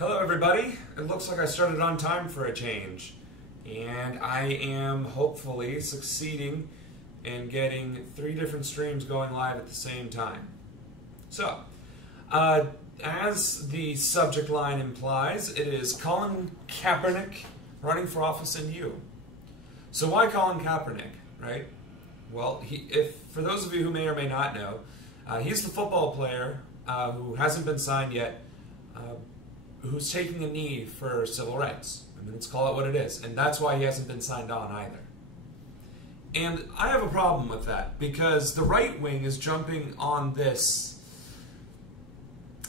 Hello everybody, it looks like I started on time for a change, and I am hopefully succeeding in getting 3 different streams going live at the same time. So, as the subject line implies, it is Colin Kaepernick running for office in you. So why Colin Kaepernick, right? Well, for those of you who may or may not know, he's the football player who hasn't been signed yet, who's taking a knee for civil rights. I mean, let's call it what it is. And that's why he hasn't been signed on either. And I have a problem with that, because the right wing is jumping on this,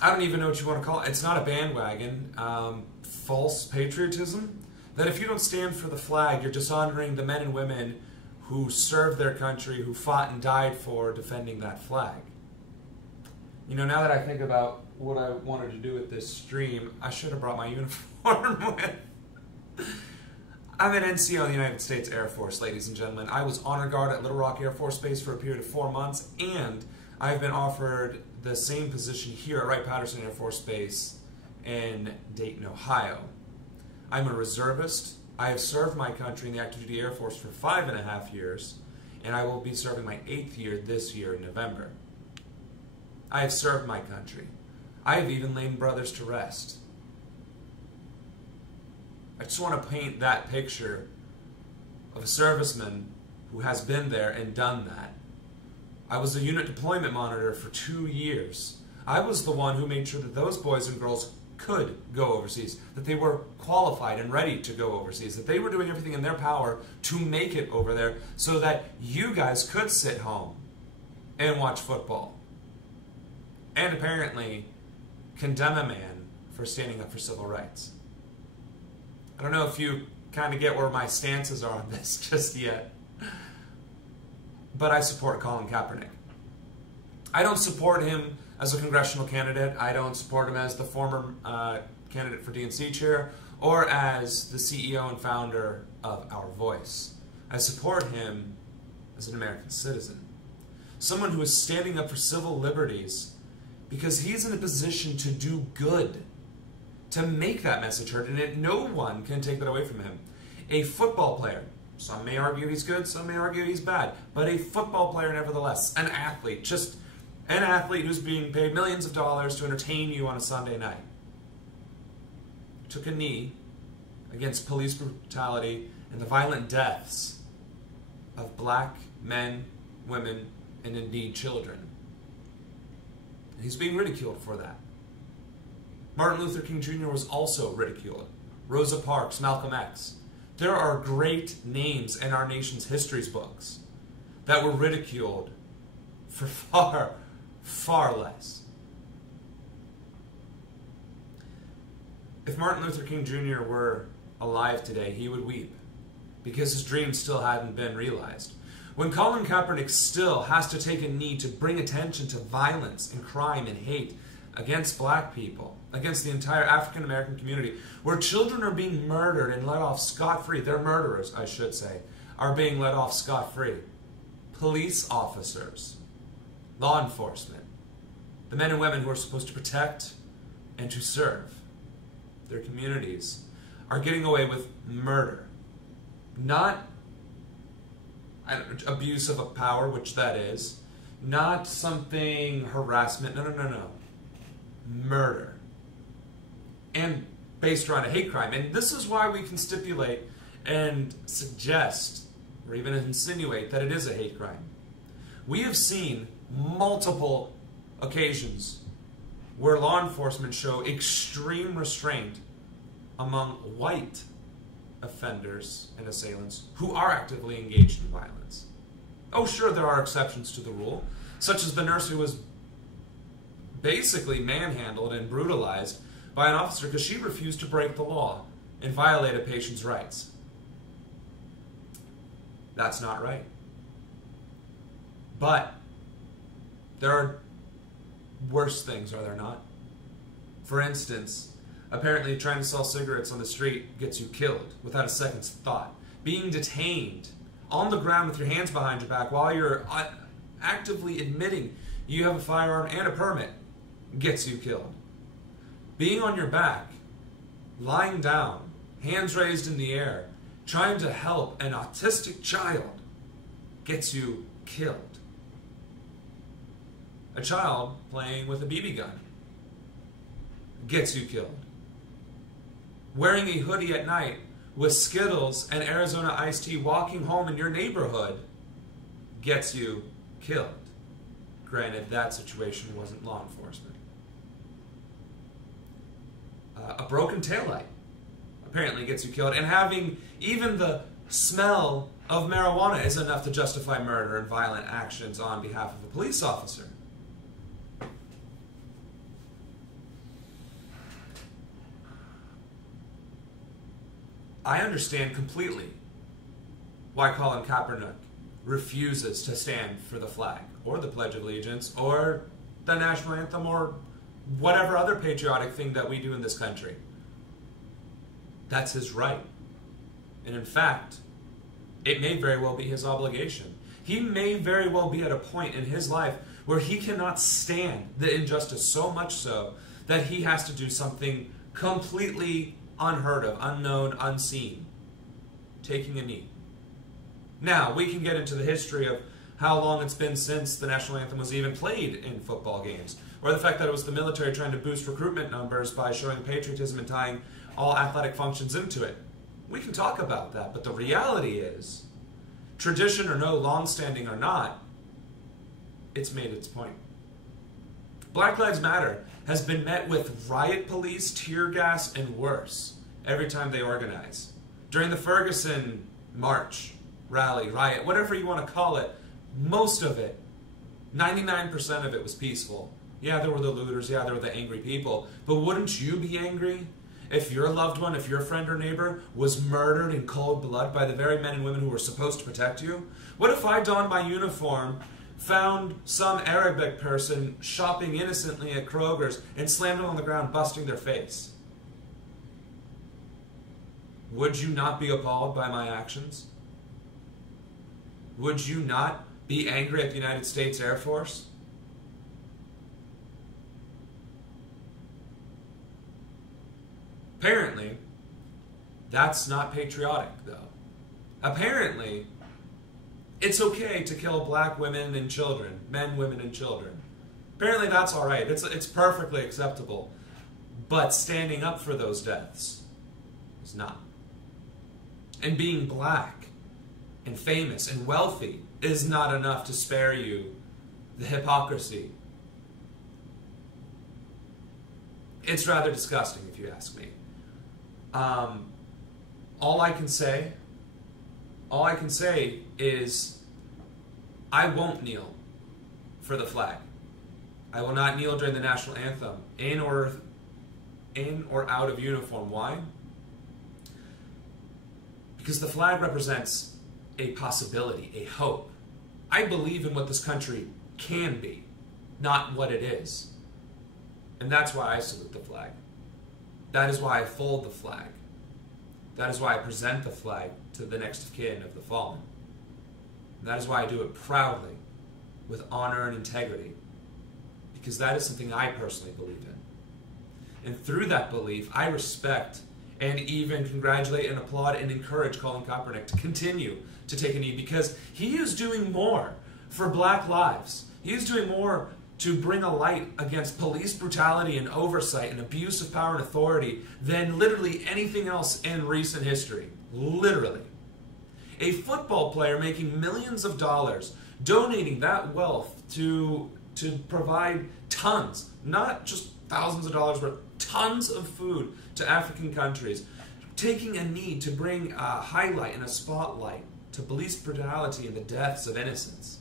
I don't even know what you want to call it. It's not a bandwagon, false patriotism. That if you don't stand for the flag, you're dishonoring the men and women who served their country, who fought and died for defending that flag. You know, now that I think about what I wanted to do with this stream, I should have brought my uniform with. I'm an NCO in the United States Air Force, ladies and gentlemen. I was honor guard at Little Rock Air Force Base for a period of 4 months, and I've been offered the same position here at Wright-Patterson Air Force Base in Dayton, Ohio. I'm a reservist. I have served my country in the active duty Air Force for 5.5 years, and I will be serving my 8th year this year in November. I have served my country. I have even laid brothers to rest. I just want to paint that picture of a serviceman who has been there and done that. I was a unit deployment monitor for 2 years. I was the one who made sure that those boys and girls could go overseas, that they were qualified and ready to go overseas, that they were doing everything in their power to make it over there so that you guys could sit home and watch football. And apparently condemn a man for standing up for civil rights. I don't know if you kind of get where my stances are on this just yet, but I support Colin Kaepernick. I don't support him as a congressional candidate. I don't support him as the former candidate for DNC chair or as the CEO and founder of Our Voice. I support him as an American citizen, someone who is standing up for civil liberties because he's in a position to do good, to make that message heard, and no one can take that away from him. A football player, some may argue he's good, some may argue he's bad, but a football player nevertheless, an athlete, just an athlete who's being paid millions of dollars to entertain you on a Sunday night, took a knee against police brutality and the violent deaths of black men, women, and indeed children. He's being ridiculed for that. Martin Luther King Jr. was also ridiculed. Rosa Parks, Malcolm X. There are great names in our nation's history books that were ridiculed for far, far less. If Martin Luther King Jr. were alive today, he would weep because his dreams still hadn't been realized. When Colin Kaepernick still has to take a knee to bring attention to violence and crime and hate against black people, against the entire African American community, where children are being murdered and let off scot-free, their murderers, I should say, are being let off scot-free. Police officers, law enforcement, the men and women who are supposed to protect and to serve their communities are getting away with murder. Not abuse of a power, which that is. Not something harassment. No. Murder. And based around a hate crime. And this is why we can stipulate and suggest or even insinuate that it is a hate crime. We have seen multiple occasions where law enforcement show extreme restraint among white offenders and assailants who are actively engaged in violence. Oh, sure, there are exceptions to the rule, such as the nurse who was basically manhandled and brutalized by an officer because she refused to break the law and violate a patient's rights. That's not right. But there are worse things, are there not? For instance, apparently trying to sell cigarettes on the street gets you killed without a second's thought. Being detained on the ground with your hands behind your back while you're actively admitting you have a firearm and a permit gets you killed. Being on your back lying down, hands raised in the air, trying to help an autistic child gets you killed. A child playing with a BB gun gets you killed. Wearing a hoodie at night with Skittles and Arizona iced tea walking home in your neighborhood gets you killed. Granted, that situation wasn't law enforcement. A broken taillight apparently gets you killed, and having even the smell of marijuana is enough to justify murder and violent actions on behalf of a police officer. I understand completely why Colin Kaepernick refuses to stand for the flag, or the Pledge of Allegiance, or the national anthem, or whatever other patriotic thing that we do in this country. That's his right. And in fact, it may very well be his obligation. He may very well be at a point in his life where he cannot stand the injustice so much so that he has to do something completely unheard of, unknown, unseen. Taking a knee. Now, we can get into the history of how long it's been since the national anthem was even played in football games, or the fact that it was the military trying to boost recruitment numbers by showing patriotism and tying all athletic functions into it. We can talk about that, but the reality is, tradition or no, long-standing or not, it's made its point. Black Lives Matter has been met with riot police, tear gas, and worse every time they organize. During the Ferguson March, rally, riot, whatever you want to call it, most of it, 99% of it was peaceful. Yeah, there were the looters, yeah, there were the angry people, but wouldn't you be angry if your loved one, if your friend or neighbor was murdered in cold blood by the very men and women who were supposed to protect you? What if I donned my uniform, found some Arabic person shopping innocently at Kroger's and slammed them on the ground, busting their face? Would you not be appalled by my actions? Would you not be angry at the United States Air Force? Apparently, that's not patriotic, though. Apparently, it's okay to kill black women and children, men, women, and children. Apparently, that's all right. It's perfectly acceptable. But standing up for those deaths is not. And being black and famous and wealthy is not enough to spare you the hypocrisy. It's rather disgusting, if you ask me. All I can say is I won't kneel for the flag. I will not kneel during the national anthem, in or out of uniform. Why? Because the flag represents a possibility, a hope. I believe in what this country can be, not what it is. And that's why I salute the flag. That is why I fold the flag. That is why I present the flag to the next of kin of the fallen. And that is why I do it proudly, with honor and integrity, because that is something I personally believe in. And through that belief, I respect and even congratulate and applaud and encourage Colin Kaepernick to continue to take a knee, because he is doing more for black lives. He is doing more to bring a light against police brutality and oversight and abuse of power and authority than literally anything else in recent history. Literally. A football player making millions of dollars, donating that wealth to provide tons, not just thousands of dollars, but tons of food to African countries, taking a knee to bring a highlight and a spotlight to police brutality and the deaths of innocents.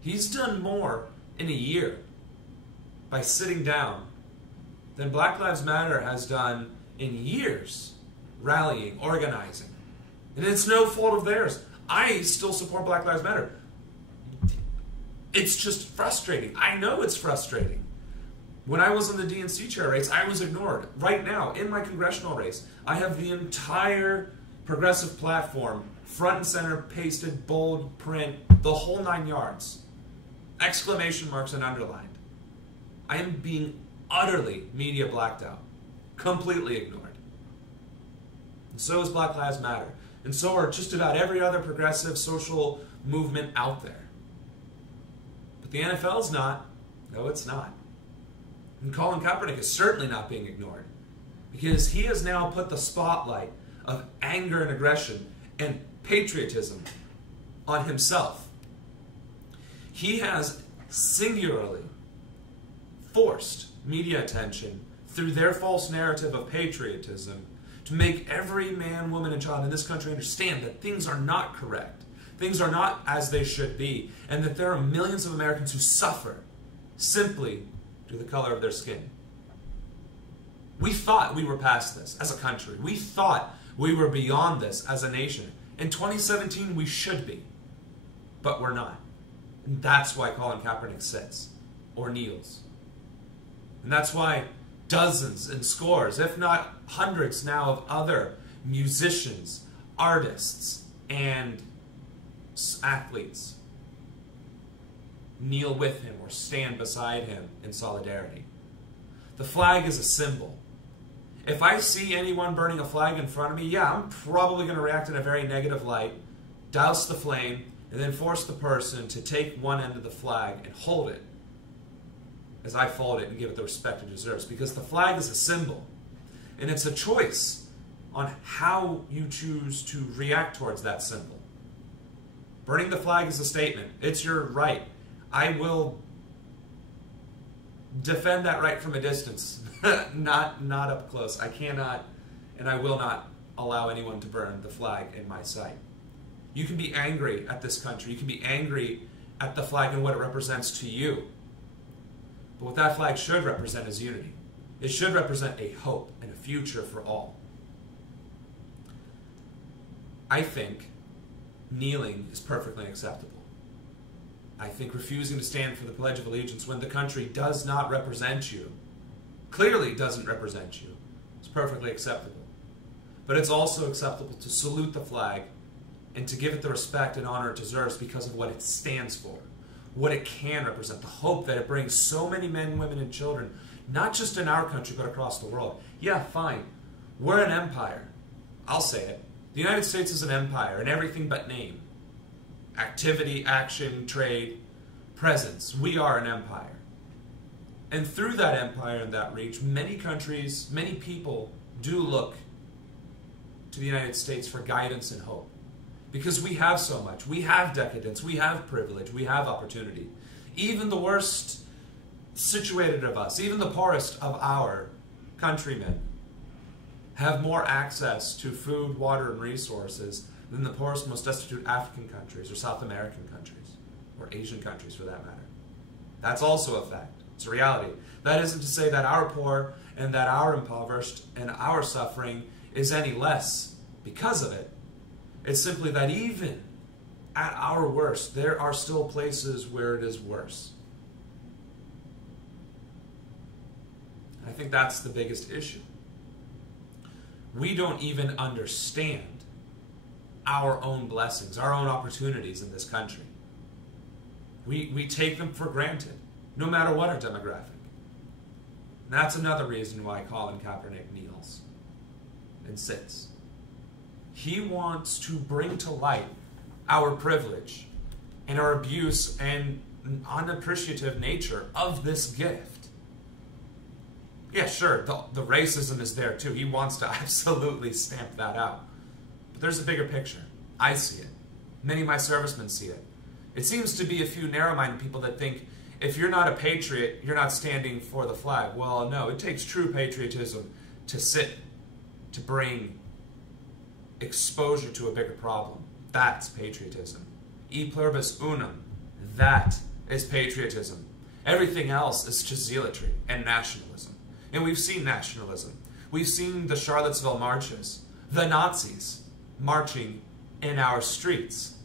He's done more in a year by sitting down than Black Lives Matter has done in years rallying, organizing. And it's no fault of theirs. I still support Black Lives Matter. It's just frustrating. I know it's frustrating. When I was in the DNC chair race, I was ignored. Right now, in my congressional race, I have the entire progressive platform, front and center, pasted, bold, print, the whole 9 yards. Exclamation marks and underlined. I am being utterly media blacked out. Completely ignored. And so is Black Lives Matter. And so are just about every other progressive social movement out there. But the NFL's not. No, it's not. And Colin Kaepernick is certainly not being ignored, because he has now put the spotlight of anger and aggression and patriotism on himself. He has singularly forced media attention through their false narrative of patriotism to make every man, woman, and child in this country understand that things are not correct, things are not as they should be, and that there are millions of Americans who suffer simply due to the color of their skin. We thought we were past this as a country. We thought we were beyond this as a nation. In 2017, we should be, but we're not. And that's why Colin Kaepernick sits or kneels. And that's why dozens and scores, if not hundreds now, of other musicians, artists, and athletes kneel with him or stand beside him in solidarity. The flag is a symbol. If I see anyone burning a flag in front of me, yeah, I'm probably going to react in a very negative light, douse the flame, and then force the person to take one end of the flag and hold it as I fold it and give it the respect it deserves. Because the flag is a symbol, and it's a choice on how you choose to react towards that symbol. Burning the flag is a statement. It's your right. I will defend that right from a distance, not up close. I cannot and I will not allow anyone to burn the flag in my sight. You can be angry at this country. You can be angry at the flag and what it represents to you. But what that flag should represent is unity. It should represent a hope and a future for all. I think kneeling is perfectly acceptable. I think refusing to stand for the Pledge of Allegiance when the country does not represent you, clearly doesn't represent you, is perfectly acceptable. But it's also acceptable to salute the flag and to give it the respect and honor it deserves because of what it stands for, what it can represent, the hope that it brings so many men, women, and children, not just in our country, but across the world. Yeah, fine. We're an empire. I'll say it. The United States is an empire in everything but name. Activity, action, trade, presence. We are an empire. And through that empire and that reach, many countries, many people do look to the United States for guidance and hope. Because we have so much. We have decadence. We have privilege. We have opportunity. Even the worst situated of us, even the poorest of our countrymen, have more access to food, water, and resources than the poorest, most destitute African countries, or South American countries, or Asian countries for that matter. That's also a fact. It's a reality. That isn't to say that our poor and that our impoverished and our suffering is any less because of it. It's simply that even at our worst, there are still places where it is worse. I think that's the biggest issue. We don't even understand our own blessings, our own opportunities in this country. We take them for granted, no matter what our demographic. And that's another reason why Colin Kaepernick kneels and sits. He wants to bring to light our privilege and our abuse and unappreciative nature of this gift. Yeah, sure, the racism is there too. He wants to absolutely stamp that out. But there's a bigger picture. I see it. Many of my servicemen see it. It seems to be a few narrow-minded people that think if you're not a patriot, you're not standing for the flag. Well, no, it takes true patriotism to sit, to bring exposure to a bigger problem. That's patriotism. E pluribus unum. That is patriotism. Everything else is just zealotry and nationalism. And we've seen nationalism. We've seen the Charlottesville marches, the Nazis marching in our streets.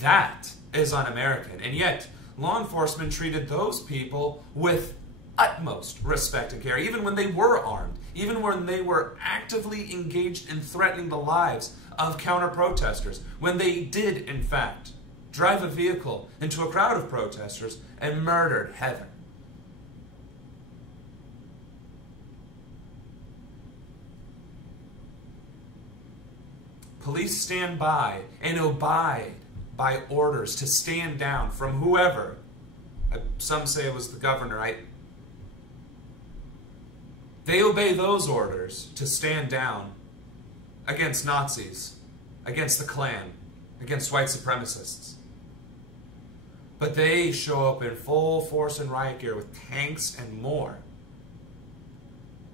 That is un-American. And yet, law enforcement treated those people with utmost respect and care, even when they were armed, even when they were actively engaged in threatening the lives of counter-protesters, when they did, in fact, drive a vehicle into a crowd of protesters and murdered Heather. Police stand by and abide by orders to stand down from whoever. Some say it was the governor. They obey those orders to stand down against Nazis, against the Klan, against white supremacists. But they show up in full force and riot gear with tanks and more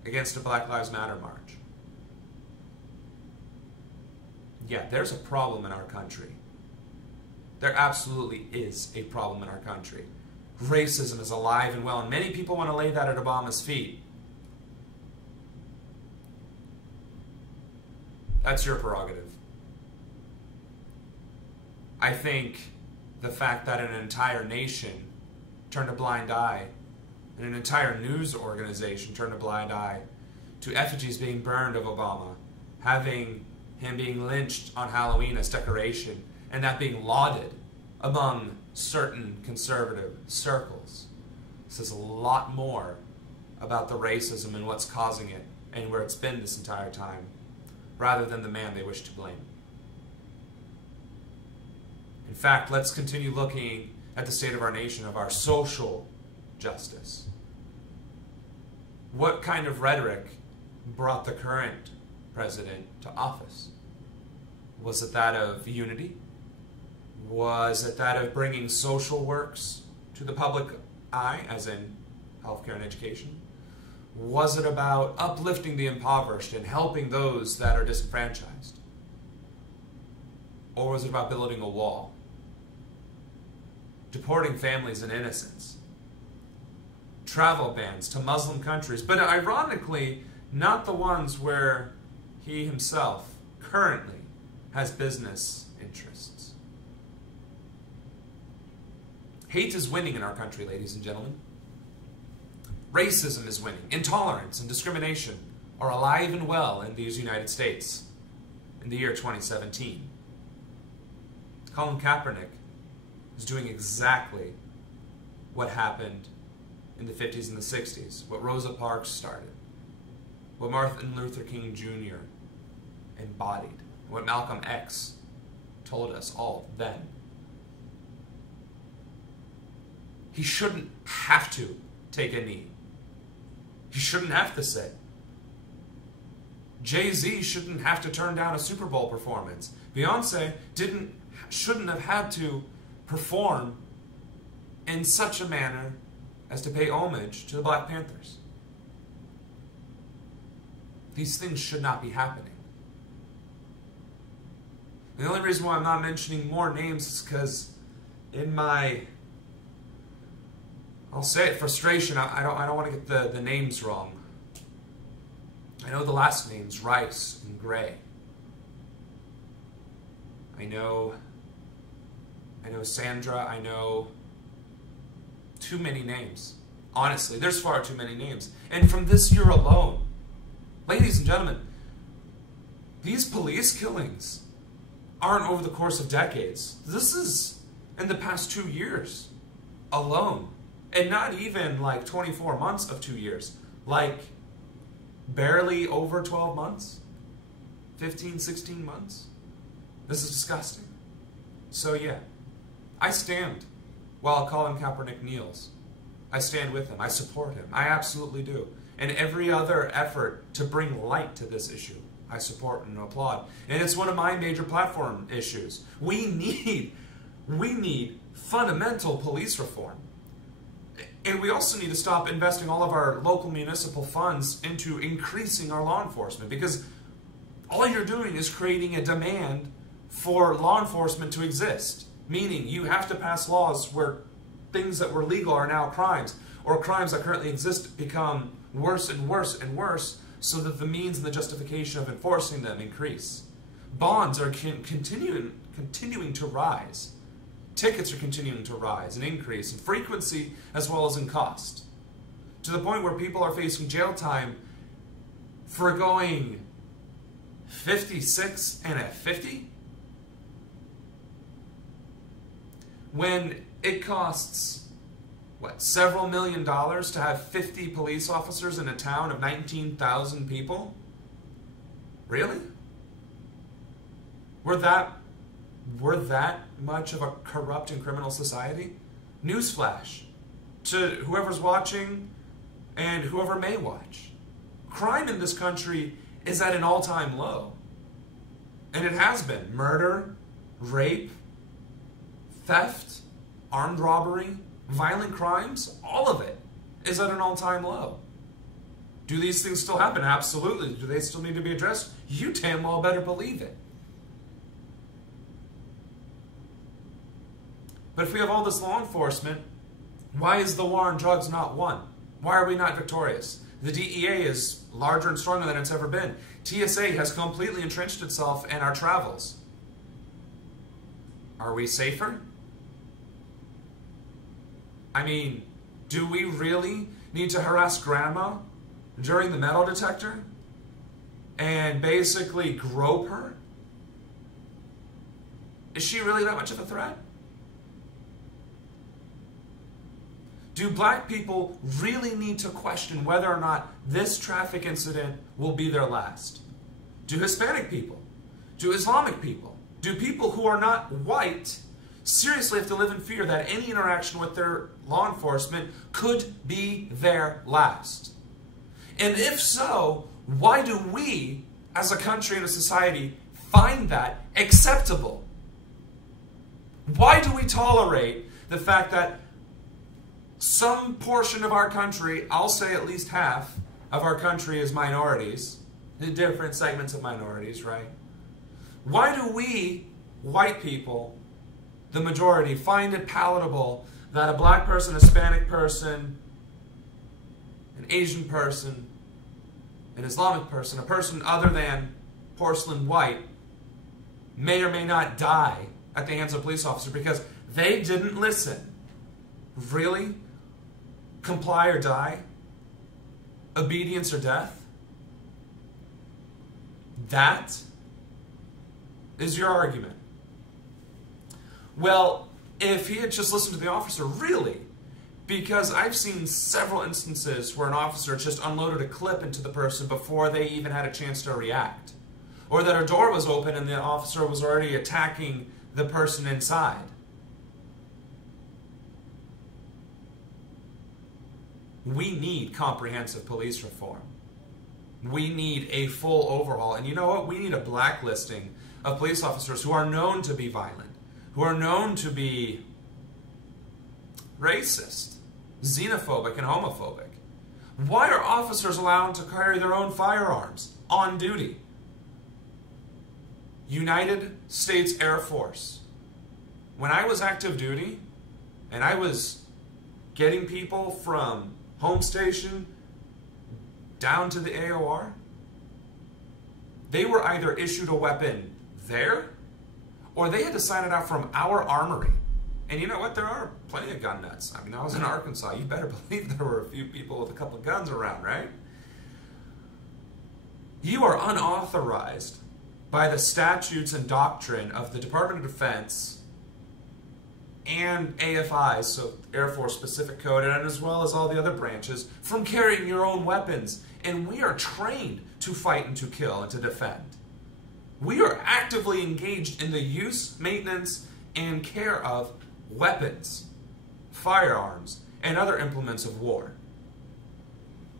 against a Black Lives Matter march. Yeah, there's a problem in our country. There absolutely is a problem in our country. Racism is alive and well, and many people want to lay that at Obama's feet. That's your prerogative. I think the fact that an entire nation turned a blind eye, and an entire news organization turned a blind eye to effigies being burned of Obama, having him being lynched on Halloween as decoration, and that being lauded among certain conservative circles, says a lot more about the racism and what's causing it and where it's been this entire time, rather than the man they wish to blame. In fact, let's continue looking at the state of our nation, of our social justice. What kind of rhetoric brought the current president to office? Was it that of unity? Was it that of bringing social works to the public eye, as in healthcare and education? Was it about uplifting the impoverished and helping those that are disenfranchised? Or was it about building a wall? Deporting families and innocents? Travel bans to Muslim countries, but ironically, not the ones where he himself currently has business interests. Hate is winning in our country, ladies and gentlemen. Racism is winning. Intolerance and discrimination are alive and well in these United States in the year 2017. Colin Kaepernick is doing exactly what happened in the 50s and the 60s, what Rosa Parks started, what Martin Luther King Jr. embodied, what Malcolm X told us all then. He shouldn't have to take a knee. He shouldn't have to sit. Jay-Z shouldn't have to turn down a Super Bowl performance. Beyonce shouldn't have had to perform in such a manner as to pay homage to the Black Panthers. These things should not be happening. And the only reason why I'm not mentioning more names is because in my, I'll say it, frustration, I don't want to get the names wrong. I know the last names, Rice and Gray. I know Sandra, I know too many names. Honestly, there's far too many names. And from this year alone, ladies and gentlemen, these police killings aren't over the course of decades. This is in the past 2 years alone. And not even like 24 months of 2 years. Like barely over 12 months. 15, 16 months. This is disgusting. So yeah, I stand while Colin Kaepernick kneels. I stand with him. I support him. I absolutely do. And every other effort to bring light to this issue, I support and applaud. And it's one of my major platform issues. We need fundamental police reform. And we also need to stop investing all of our local municipal funds into increasing our law enforcement, because all you're doing is creating a demand for law enforcement to exist. Meaning you have to pass laws where things that were legal are now crimes, or crimes that currently exist become worse and worse and worse, so that the means and the justification of enforcing them increase. Bonds are continuing to rise. Tickets are continuing to rise and increase in frequency as well as in cost, to the point where people are facing jail time for going 56 and a 50, when it costs, what, several $1 million to have 50 police officers in a town of 19,000 people? Really? We're that much of a corrupt and criminal society? Newsflash to whoever's watching and whoever may watch. Crime in this country is at an all-time low. And it has been. Murder, rape, theft, armed robbery, violent crimes, all of it is at an all-time low. Do these things still happen? Absolutely. Do they still need to be addressed? You damn well better believe it. But if we have all this law enforcement, why is the war on drugs not won? Why are we not victorious? The DEA is larger and stronger than it's ever been. TSA has completely entrenched itself in our travels. Are we safer? I mean, do we really need to harass grandma during the metal detector and basically grope her? Is she really that much of a threat? Do black people really need to question whether or not this traffic incident will be their last? Do Hispanic people? Do Islamic people? Do people who are not white seriously have to live in fear that any interaction with their law enforcement could be their last? And if so, why do we, as a country and a society, find that acceptable? Why do we tolerate the fact that some portion of our country, I'll say at least half of our country, is minorities, the different segments of minorities, right? Why do we, white people, the majority, find it palatable that a black person, a Hispanic person, an Asian person, an Islamic person, a person other than porcelain white, may or may not die at the hands of a police officer because they didn't listen? Really? Comply or die? Obedience or death? That is your argument. Well, if he had just listened to the officer, really? Because I've seen several instances where an officer just unloaded a clip into the person before they even had a chance to react. Or that a door was open and the officer was already attacking the person inside. We need comprehensive police reform. We need a full overhaul. And you know what? We need a blacklisting of police officers who are known to be violent, who are known to be racist, xenophobic, and homophobic. Why are officers allowed to carry their own firearms on duty? United States Air Force. When I was active duty and I was getting people from home station down to the AOR, they were either issued a weapon there or they had to sign it out from our armory. And you know what? There are plenty of gun nuts. I mean, I was in Arkansas. You better believe there were a few people with a couple of guns around, right? You are unauthorized by the statutes and doctrine of the Department of Defense and AFI, so Air Force Specific Code, and as well as all the other branches, from carrying your own weapons. And we are trained to fight and to kill and to defend. We are actively engaged in the use, maintenance, and care of weapons, firearms, and other implements of war.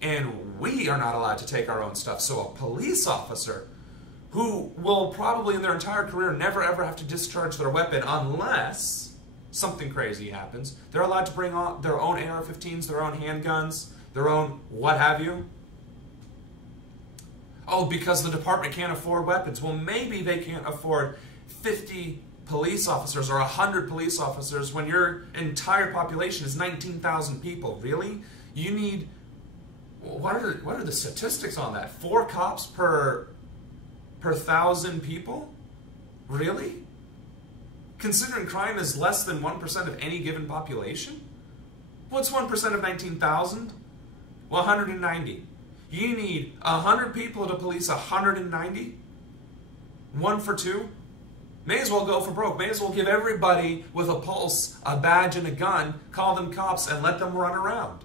And we are not allowed to take our own stuff. So a police officer who will probably in their entire career never ever have to discharge their weapon unless something crazy happens. They're allowed to bring on their own AR-15s, their own handguns, their own what have you. Oh, because the department can't afford weapons. Well, maybe they can't afford 50 police officers or 100 police officers when your entire population is 19,000 people. Really? You need, what are the statistics on that? 4 cops per 1,000 people? Really? Considering crime is less than 1% of any given population? What's 1% of 19,000? Well, 190. You need 100 people to police 190? 1 for 2? May as well go for broke. May as well give everybody with a pulse a badge and a gun, call them cops, and let them run around.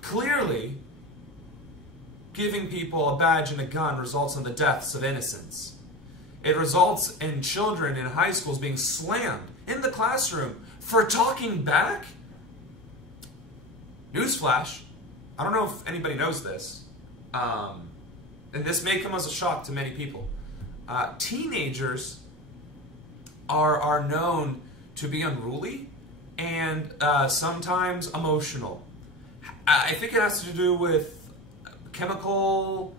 Clearly, giving people a badge and a gun results in the deaths of innocents. It results in children in high schools being slammed in the classroom for talking back. Newsflash, I don't know if anybody knows this, and this may come as a shock to many people. Teenagers are known to be unruly and sometimes emotional. I think it has to do with chemical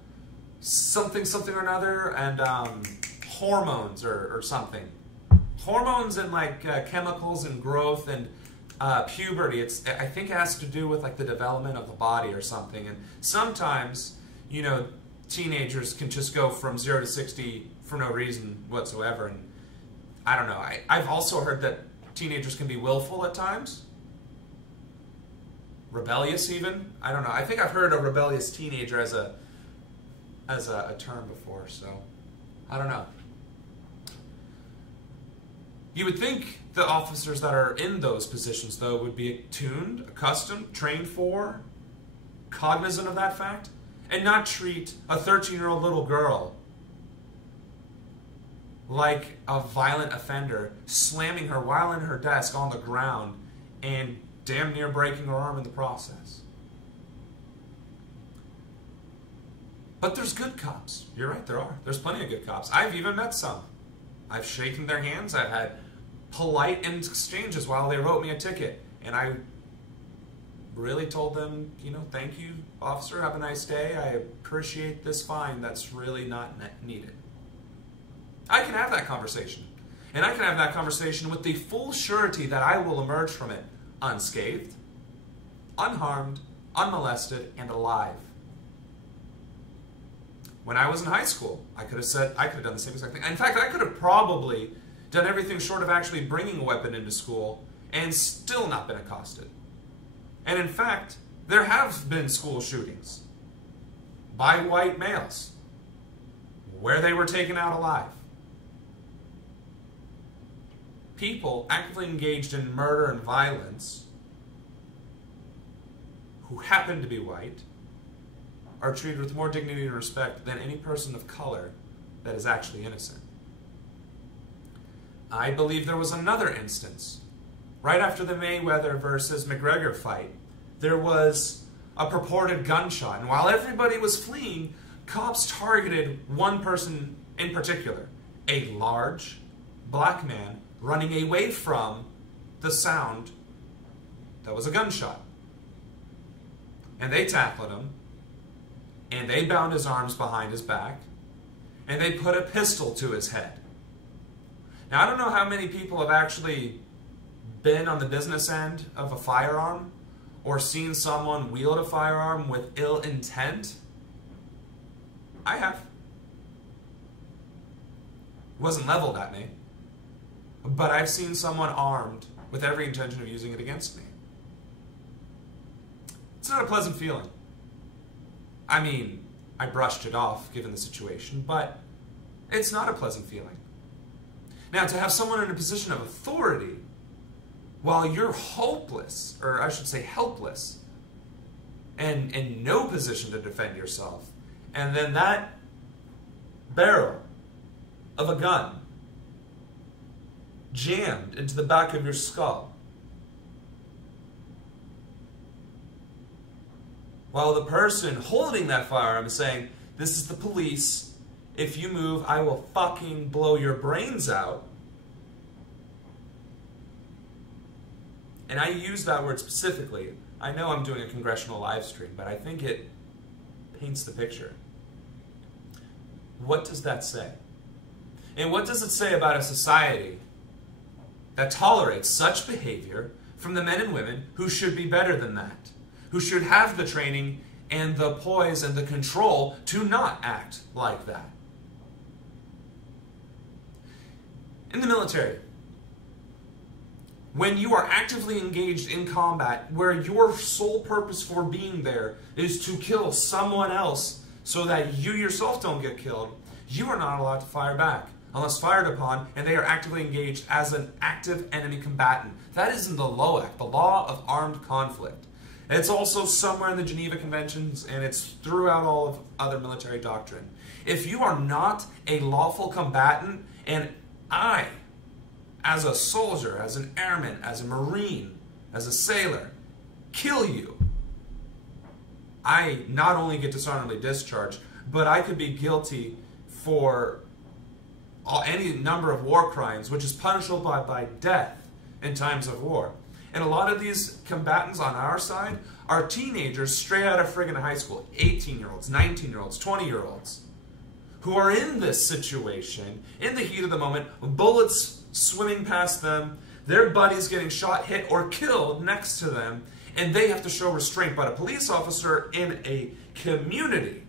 something or another, and hormones or something. Hormones and like chemicals and growth and puberty. I think it has to do with like the development of the body or something. And sometimes, you know, teenagers can just go from 0 to 60 for no reason whatsoever. And I don't know. I've also heard that teenagers can be willful at times. Rebellious even. I don't know. I think I've heard a rebellious teenager as a term before, so I don't know. You would think the officers that are in those positions, though, would be attuned, accustomed, trained for, cognizant of that fact, and not treat a 13-year-old little girl like a violent offender, slamming her while in her desk on the ground and damn near breaking her arm in the process. But there's good cops. You're right, there are. There's plenty of good cops. I've even met some. I've shaken their hands. I've had polite exchanges while they wrote me a ticket. And I really told them, you know, thank you, officer, have a nice day. I appreciate this fine. That's really not needed. I can have that conversation. And I can have that conversation with the full surety that I will emerge from it unscathed, unharmed, unmolested, and alive. When I was in high school, I could have done the same exact thing. In fact, I could have probably done everything short of actually bringing a weapon into school and still not been accosted. And in fact, there have been school shootings by white males where they were taken out alive. People actively engaged in murder and violence who happen to be white are treated with more dignity and respect than any person of color that is actually innocent. I believe there was another instance. Right after the Mayweather versus McGregor fight, there was a purported gunshot. And while everybody was fleeing, cops targeted one person in particular, a large black man running away from the sound that was a gunshot. And they tackled him, and they bound his arms behind his back, and they put a pistol to his head. Now, I don't know how many people have actually been on the business end of a firearm or seen someone wield a firearm with ill intent. I have. It wasn't leveled at me, but I've seen someone armed with every intention of using it against me. It's not a pleasant feeling. I mean, I brushed it off given the situation, but it's not a pleasant feeling. Now, to have someone in a position of authority while you're hopeless, or I should say helpless, and in no position to defend yourself, and then that barrel of a gun jammed into the back of your skull, while the person holding that firearm is saying, "This is the police. If you move, I will fucking blow your brains out." And I use that word specifically. I know I'm doing a congressional live stream, but I think it paints the picture. What does that say? And what does it say about a society that tolerates such behavior from the men and women who should be better than that? Who should have the training and the poise and the control to not act like that? In the military, when you are actively engaged in combat, where your sole purpose for being there is to kill someone else so that you yourself don't get killed, you are not allowed to fire back unless fired upon and they are actively engaged as an active enemy combatant. That is in the LOAC, the Law of Armed Conflict. And it's also somewhere in the Geneva Conventions, and it's throughout all of other military doctrine. If you are not a lawful combatant, and I, as a soldier, as an airman, as a Marine, as a sailor, kill you, I not only get dishonorably discharged, but I could be guilty for any number of war crimes, which is punishable by death in times of war. And a lot of these combatants on our side are teenagers straight out of friggin' high school, 18-year-olds, 19-year-olds, 20-year-olds, who are in this situation, in the heat of the moment, bullets swimming past them, their buddies getting shot, hit, or killed next to them, and they have to show restraint. But a police officer in a community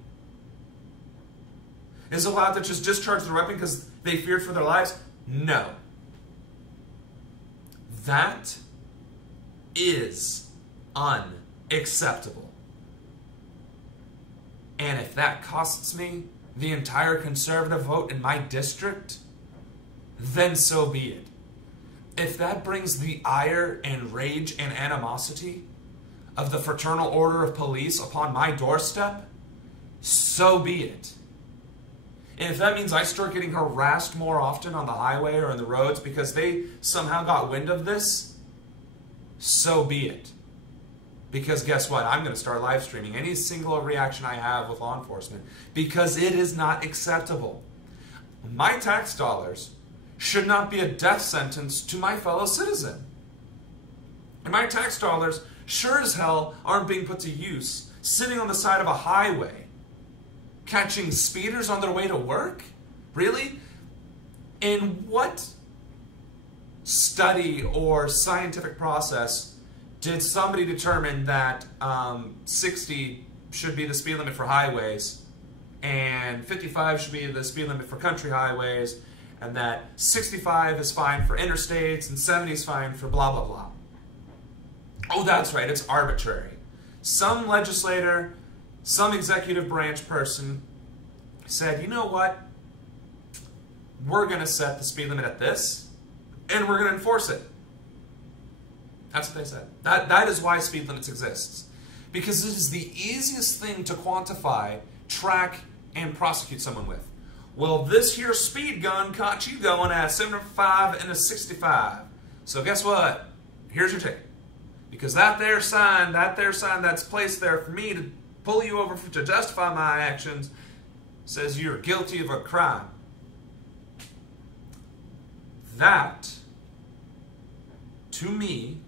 is allowed to just discharge their weapon because they feared for their lives? No. That is unacceptable. And if that costs me the entire conservative vote in my district, then so be it. If that brings the ire and rage and animosity of the Fraternal Order of Police upon my doorstep, so be it. And if that means I start getting harassed more often on the highway or on the roads because they somehow got wind of this, so be it. Because guess what? I'm going to start live streaming any single reaction I have with law enforcement because it is not acceptable. My tax dollars should not be a death sentence to my fellow citizen. And my tax dollars sure as hell aren't being put to use sitting on the side of a highway catching speeders on their way to work? Really? In what study or scientific process did somebody determine that 60 should be the speed limit for highways and 55 should be the speed limit for country highways, and that 65 is fine for interstates and 70 is fine for blah, blah, blah? Oh, that's right, it's arbitrary. Some legislator, some executive branch person said, you know what? We're going to set the speed limit at this, and we're going to enforce it. That's what they said. That is why speed limits exist. Because it is the easiest thing to quantify, track, and prosecute someone with. Well, this here speed gun caught you going at 75 and a 65. So guess what? Here's your ticket. Because that there sign that's placed there for me to pull you over to justify my actions says you're guilty of a crime. That, to me,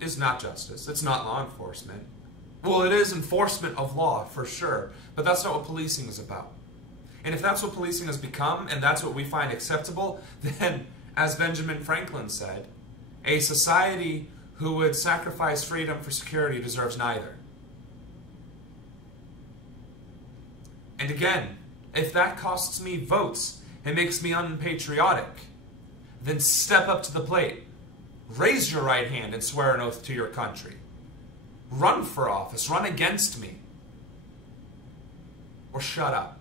is not justice. It's not law enforcement. Well, it is enforcement of law, for sure, but that's not what policing is about. And if that's what policing has become, and that's what we find acceptable, then, as Benjamin Franklin said, a society who would sacrifice freedom for security deserves neither. And again, if that costs me votes and makes me unpatriotic, then step up to the plate. Raise your right hand and swear an oath to your country. Run for office. Run against me. Or shut up.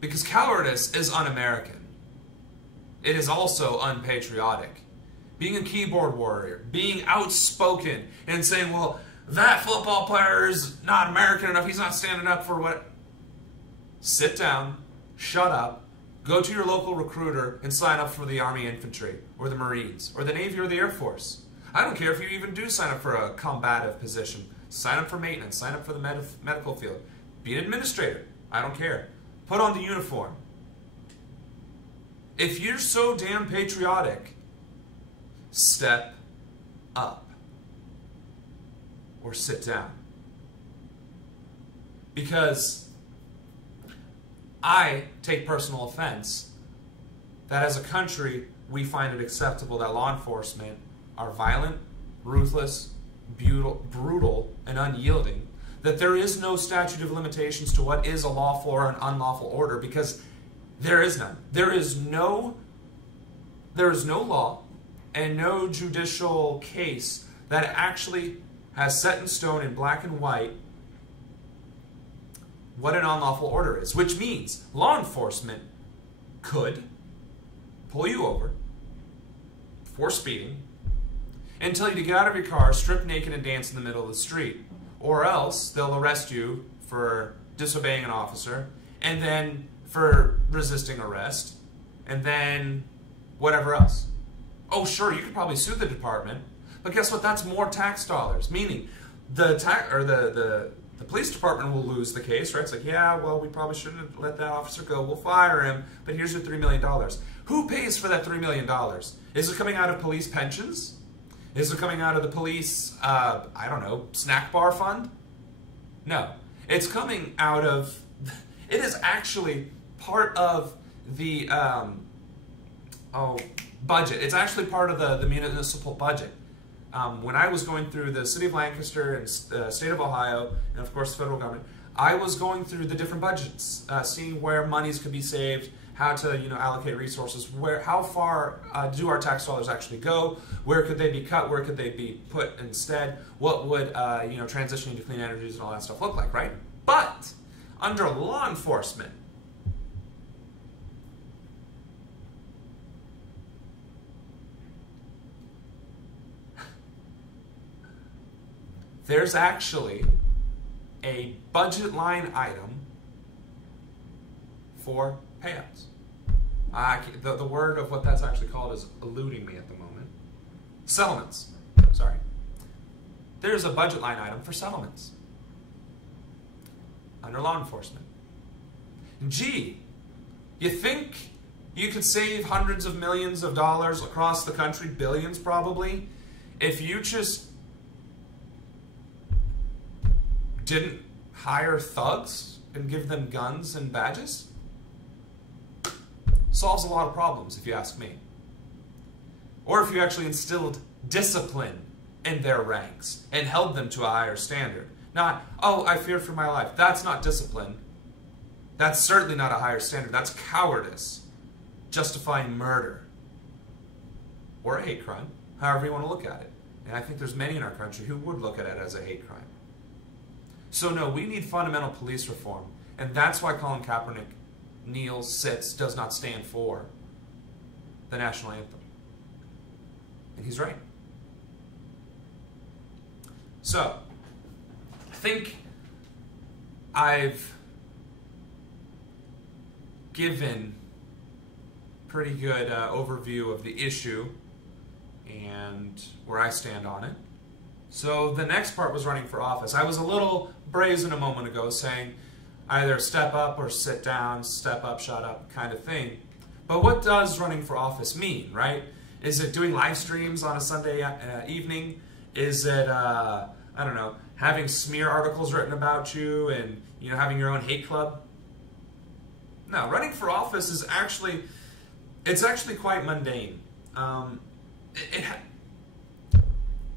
Because cowardice is un-American. It is also unpatriotic. Being a keyboard warrior, being outspoken, and saying, well, that football player is not American enough, he's not standing up for what... Sit down, shut up, go to your local recruiter and sign up for the Army Infantry, or the Marines, or the Navy, or the Air Force. I don't care if you even do sign up for a combative position. Sign up for maintenance, sign up for the medical field. Be an administrator, I don't care. Put on the uniform. If you're so damn patriotic, step up. Or sit down. Because I take personal offense that as a country, we find it acceptable that law enforcement are violent, ruthless, brutal, and unyielding. That there is no statute of limitations to what is a lawful or an unlawful order, because there is none. There is no law and no judicial case that actually has set in stone in black and white what an unlawful order is, which means law enforcement could pull you over for speeding and tell you to get out of your car, strip naked, and dance in the middle of the street. Or else they'll arrest you for disobeying an officer and then for resisting arrest, and then whatever else. Oh, sure, you could probably sue the department, but guess what? That's more tax dollars. Meaning, the police department will lose the case, right? It's like, yeah, well, we probably shouldn't have let that officer go. We'll fire him, but here's your $3 million. Who pays for that $3 million? Is it coming out of police pensions? Is it coming out of the police, I don't know, snack bar fund? No. It's coming out of, it is actually part of the budget. It's actually part of the municipal budget. When I was going through the city of Lancaster and state of Ohio, and of course the federal government, I was going through the different budgets, seeing where monies could be saved, how to allocate resources, how far do our tax dollars actually go, where could they be cut, where could they be put instead, what would transitioning to clean energies and all that stuff look like, right? But under law enforcement, there's actually a budget line item for payouts. The word of what that's actually called is eluding me at the moment. Settlements. Sorry. There's a budget line item for settlements under law enforcement. Gee, you think you could save hundreds of millions of dollars across the country, billions probably, if you just didn't hire thugs and give them guns and badges? Solves a lot of problems, if you ask me. Or if you actually instilled discipline in their ranks and held them to a higher standard. Not, oh, I fear for my life. That's not discipline. That's certainly not a higher standard. That's cowardice, justifying murder, or a hate crime, however you want to look at it. And I think there's many in our country who would look at it as a hate crime. So no, we need fundamental police reform. And that's why Colin Kaepernick kneels, sits, does not stand for the national anthem. And he's right. So, I think I've given pretty good overview of the issue and where I stand on it. So the next part was running for office. I was a little brazen a moment ago saying either step up or sit down, step up, shut up kind of thing. But what does running for office mean, right? Is it doing live streams on a Sunday evening? Is it, I don't know, having smear articles written about you and, having your own hate club? No, running for office is actually, it's actually quite mundane.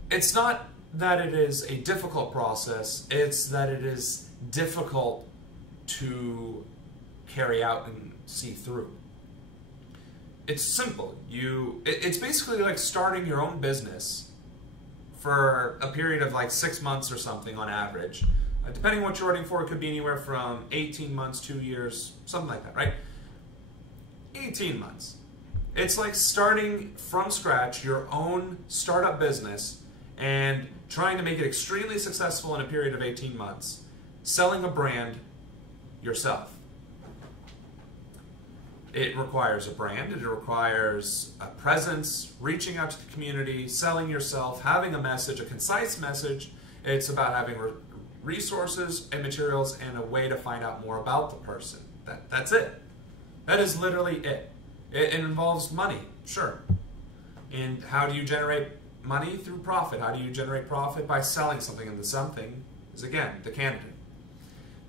It's not that it is a difficult process, it's that it is difficult to carry out and see through. It's simple. It's basically like starting your own business for a period of like 6 months or something on average. Depending on what you're running for, it could be anywhere from 18 months, 2 years, something like that, right? 18 months. It's like starting from scratch your own startup business and trying to make it extremely successful in a period of 18 months, selling a brand yourself. It requires a brand, it requires a presence, reaching out to the community, selling yourself, having a message, a concise message. It's about having resources and materials and a way to find out more about the person. That's it. That is literally it. It involves money, sure. And how do you generate money? Through profit. How do you generate profit? By selling something, and the something is, again, the candidate.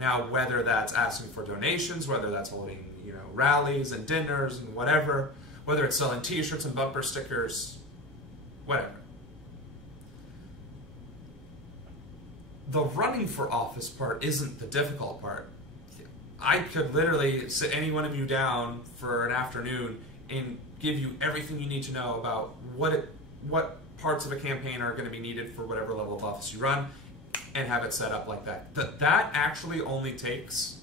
Now, whether that's asking for donations, whether that's holding, rallies and dinners and whatever, whether it's selling t-shirts and bumper stickers, whatever. The running for office part isn't the difficult part. I could literally sit any one of you down for an afternoon and give you everything you need to know about what parts of a campaign are going to be needed for whatever level of office you run, and have it set up like that. That actually only takes,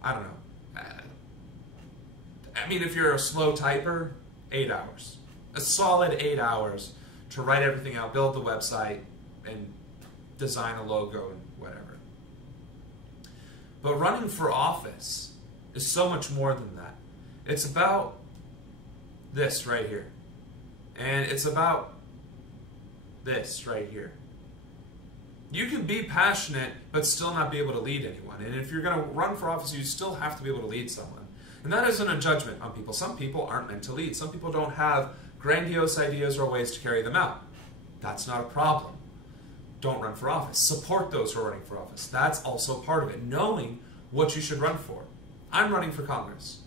I don't know, I mean, if you're a slow typer, 8 hours. A solid 8 hours to write everything out, build the website, and design a logo and whatever. But running for office is so much more than that. It's about this right here. And it's about this right here. You can be passionate, but still not be able to lead anyone. And if you're going to run for office, you still have to be able to lead someone. And that isn't a judgment on people. Some people aren't meant to lead. Some people don't have grandiose ideas or ways to carry them out. That's not a problem. Don't run for office. Support those who are running for office. That's also part of it, knowing what you should run for. I'm running for Congress.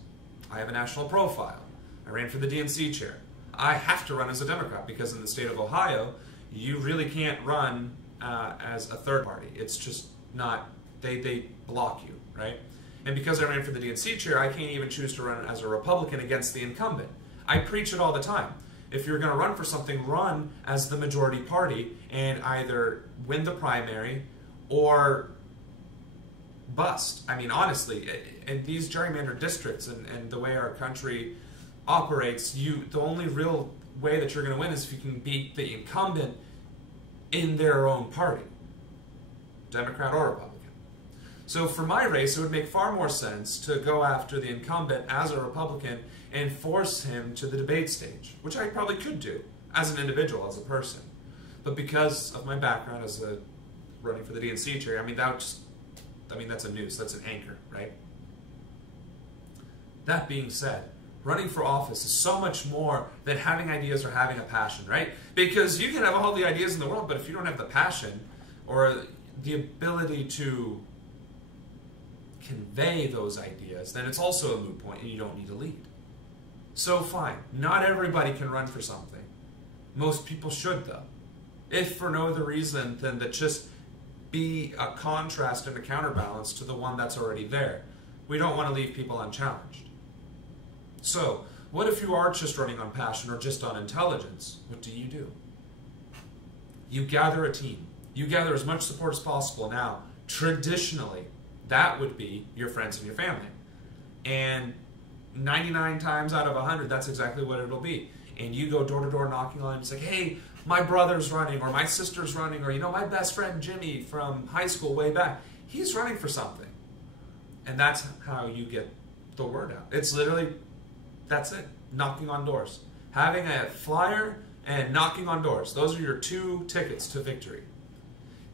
I have a national profile. I ran for the DNC chair. I have to run as a Democrat because in the state of Ohio, you really can't run as a third party. It's just not, they block you, right? And because I ran for the DNC chair, I can't even choose to run as a Republican against the incumbent. I preach it all the time. If you're going to run for something, run as the majority party and either win the primary or bust. I mean, honestly, in these gerrymandered districts and the way our country operates, the only real way that you're going to win is if you can beat the incumbent in their own party, Democrat or Republican. So for my race, it would make far more sense to go after the incumbent as a Republican and force him to the debate stage, which I probably could do as an individual, as a person. But because of my background as running for the DNC chair, I mean, that's a noose, that's an anchor, right? That being said, running for office is so much more than having ideas or having a passion, right? Because you can have all the ideas in the world, but if you don't have the passion or the ability to convey those ideas, then it's also a moot point and you don't need to lead. So fine, not everybody can run for something. Most people should though. If for no other reason than that just be a contrast and a counterbalance to the one that's already there. We don't want to leave people unchallenged. So, what if you are just running on passion or just on intelligence? What do? You gather a team. You gather as much support as possible. Now, traditionally, that would be your friends and your family. And 99 times out of 100, that's exactly what it'll be. And you go door to door knocking on and say, hey, my brother's running, or my sister's running, or my best friend Jimmy from high school way back, he's running for something. And that's how you get the word out. It's literally, that's it, knocking on doors. Having a flyer and knocking on doors. Those are your two tickets to victory.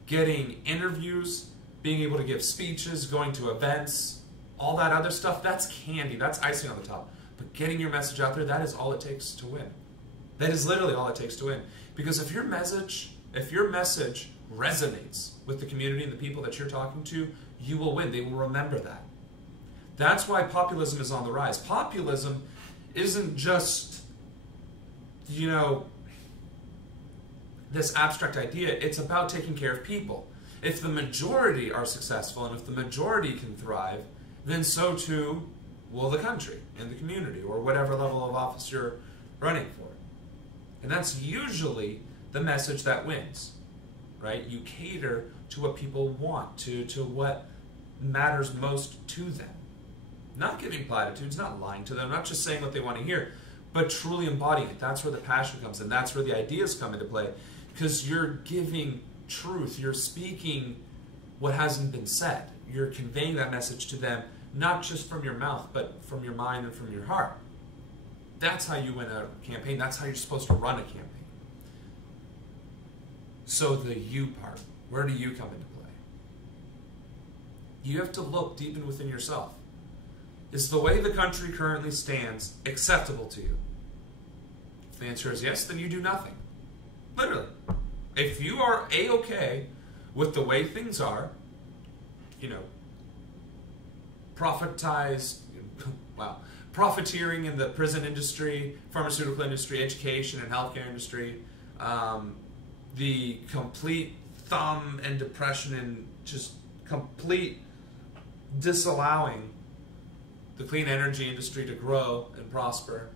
Getting interviews, being able to give speeches, going to events, all that other stuff, that's candy, that's icing on the top. But getting your message out there, that is all it takes to win. That is literally all it takes to win. Because if your message resonates with the community and the people that you're talking to, you will win. They will remember that. That's why populism is on the rise. Populism isn't just, this abstract idea. It's about taking care of people. If the majority are successful and if the majority can thrive, then so too will the country and the community or whatever level of office you're running for. And that's usually the message that wins, right? You cater to what people want, to what matters most to them. Not giving platitudes, not lying to them, not just saying what they want to hear, but truly embodying it. That's where the passion comes in. That's where the ideas come into play. Because you're giving truth. You're speaking what hasn't been said. You're conveying that message to them, not just from your mouth, but from your mind and from your heart. That's how you win a campaign. That's how you're supposed to run a campaign. So the you part, where do you come into play? You have to look deep in within yourself. Is the way the country currently stands acceptable to you? If the answer is yes, then you do nothing. Literally. If you are A-okay with the way things are, profiteering in the prison industry, pharmaceutical industry, education and healthcare industry, the complete thumb and depression and just complete disallowing the clean energy industry to grow and prosper,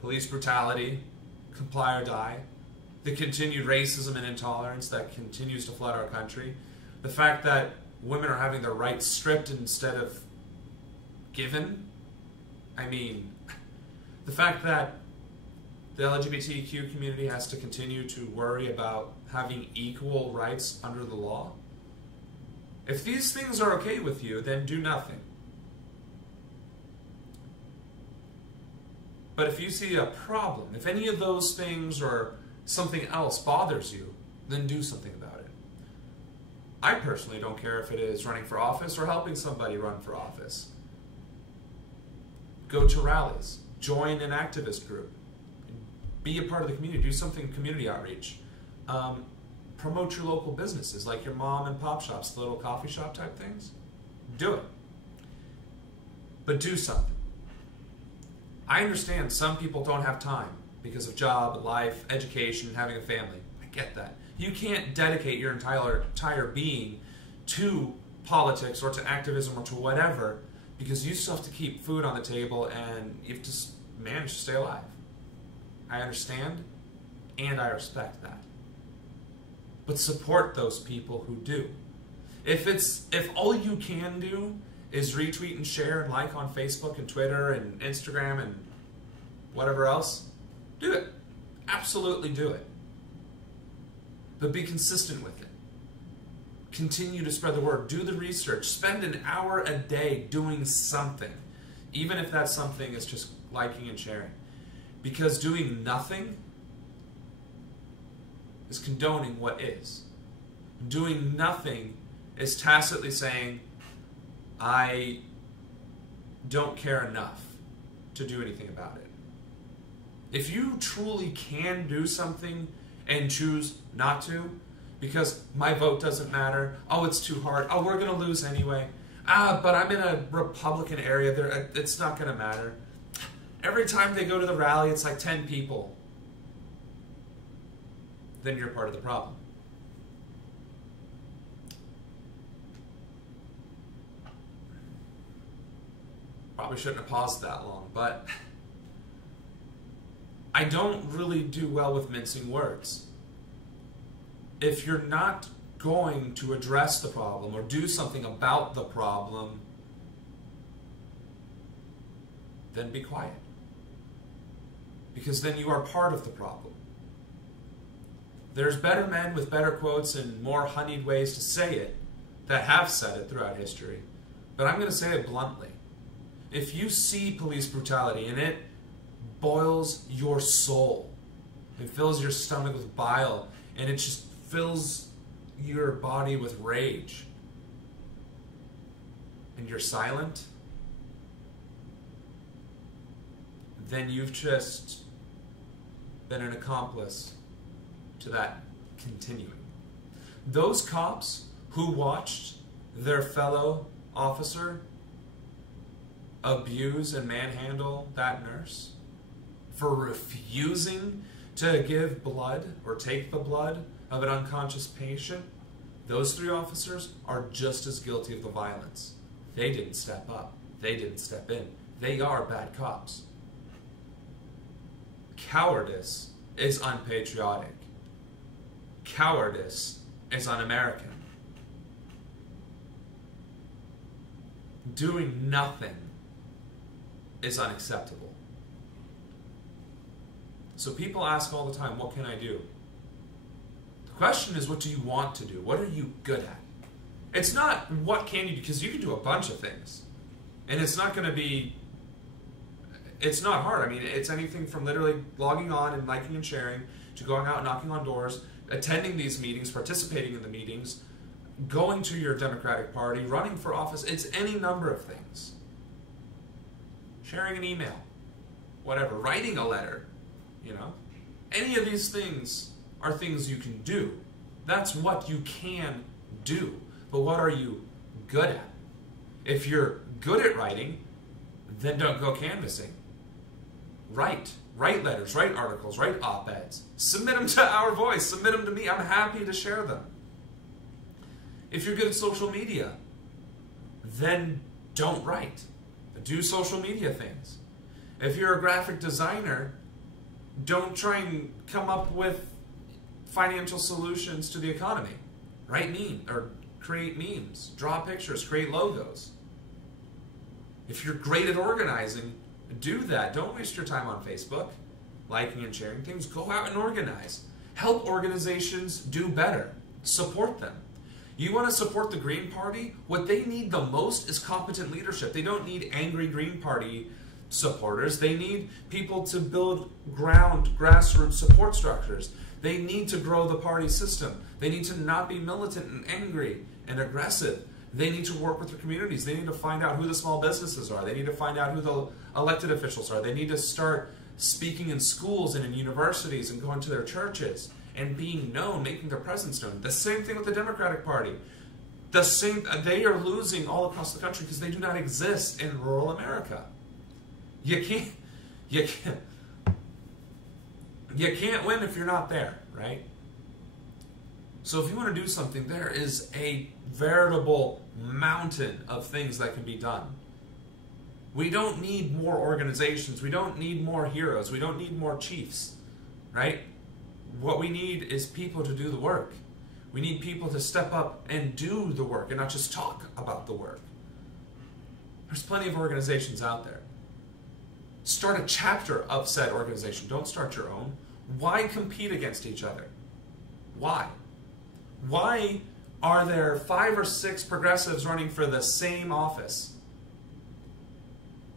police brutality, comply or die, the continued racism and intolerance that continues to flood our country, the fact that women are having their rights stripped instead of given, the fact that the LGBTQ community has to continue to worry about having equal rights under the law. If these things are okay with you, then do nothing. But if you see a problem, if any of those things or something else bothers you, then do something about it. I personally don't care if it is running for office or helping somebody run for office. Go to rallies, join an activist group, be a part of the community, do something community outreach. Promote your local businesses, like your mom and pop shops, the little coffee shop type things. Do it. But do something. I understand some people don't have time because of job, life, education, having a family. I get that. You can't dedicate your entire being to politics or to activism or to whatever because you still have to keep food on the table and you have to manage to stay alive. I understand and I respect that. But support those people who do. If all you can do is retweet and share and like on Facebook and Twitter and Instagram and whatever else, do it. Absolutely do it. But be consistent with it. Continue to spread the word. Do the research. Spend an hour a day doing something. Even if that something is just liking and sharing. Because doing nothing is condoning what is. Doing nothing is tacitly saying, I don't care enough to do anything about it. If you truly can do something and choose not to, because my vote doesn't matter, oh, it's too hard, oh, we're going to lose anyway, but I'm in a Republican area, it's not going to matter. Every time they go to the rally, it's like 10 people. Then you're part of the problem. Probably shouldn't have paused that long, but I don't really do well with mincing words. If you're not going to address the problem or do something about the problem, then be quiet. Because then you are part of the problem. There's better men with better quotes and more honeyed ways to say it that have said it throughout history. But I'm going to say it bluntly. If you see police brutality and it boils your soul, it fills your stomach with bile, and it just fills your body with rage, and you're silent, then you've just been an accomplice to that continuing. Those cops who watched their fellow officer abuse and manhandle that nurse for refusing to give blood or take the blood of an unconscious patient, those 3 officers are just as guilty of the violence. They didn't step up. They didn't step in. They are bad cops. Cowardice is unpatriotic. Cowardice is un-American. Doing nothing is unacceptable. So people ask all the time, what can I do? The question is, what do you want to do? What are you good at? It's not what can you do, because you can do a bunch of things. And it's not going to be, it's not hard. I mean, it's anything from literally logging on and liking and sharing to going out and knocking on doors, attending these meetings, participating in the meetings, going to your Democratic Party, running for office. It's any number of things. Sharing an email, whatever, writing a letter, you know. Any of these things are things you can do. That's what you can do. But what are you good at? If you're good at writing, then don't go canvassing. Write letters, write articles, write op-eds. Submit them to Our Voice, submit them to me. I'm happy to share them. If you're good at social media, then don't write. Do social media things. If you're a graphic designer, don't try and come up with financial solutions to the economy. Write memes, or create memes, draw pictures, create logos. If you're great at organizing, do that. Don't waste your time on Facebook, liking and sharing things. Go out and organize. Help organizations do better. Support them. You want to support the Green Party? What they need the most is competent leadership. They don't need angry Green Party supporters. They need people to build grassroots support structures. They need to grow the party system. They need to not be militant and angry and aggressive. They need to work with their communities. They need to find out who the small businesses are. They need to find out who the elected officials are. They need to start speaking in schools and in universities and going to their churches and being known, making their presence known. The same thing with the Democratic Party. They are losing all across the country because they do not exist in rural America. You can't win if you're not there, right? So if you want to do something, there is a veritable mountain of things that can be done. We don't need more organizations. We don't need more heroes. We don't need more chiefs, right? What we need is people to do the work. We need people to step up and do the work and not just talk about the work. There's plenty of organizations out there. Start a chapter of said organization. Don't start your own. Why compete against each other? Why? Why are there 5 or 6 progressives running for the same office?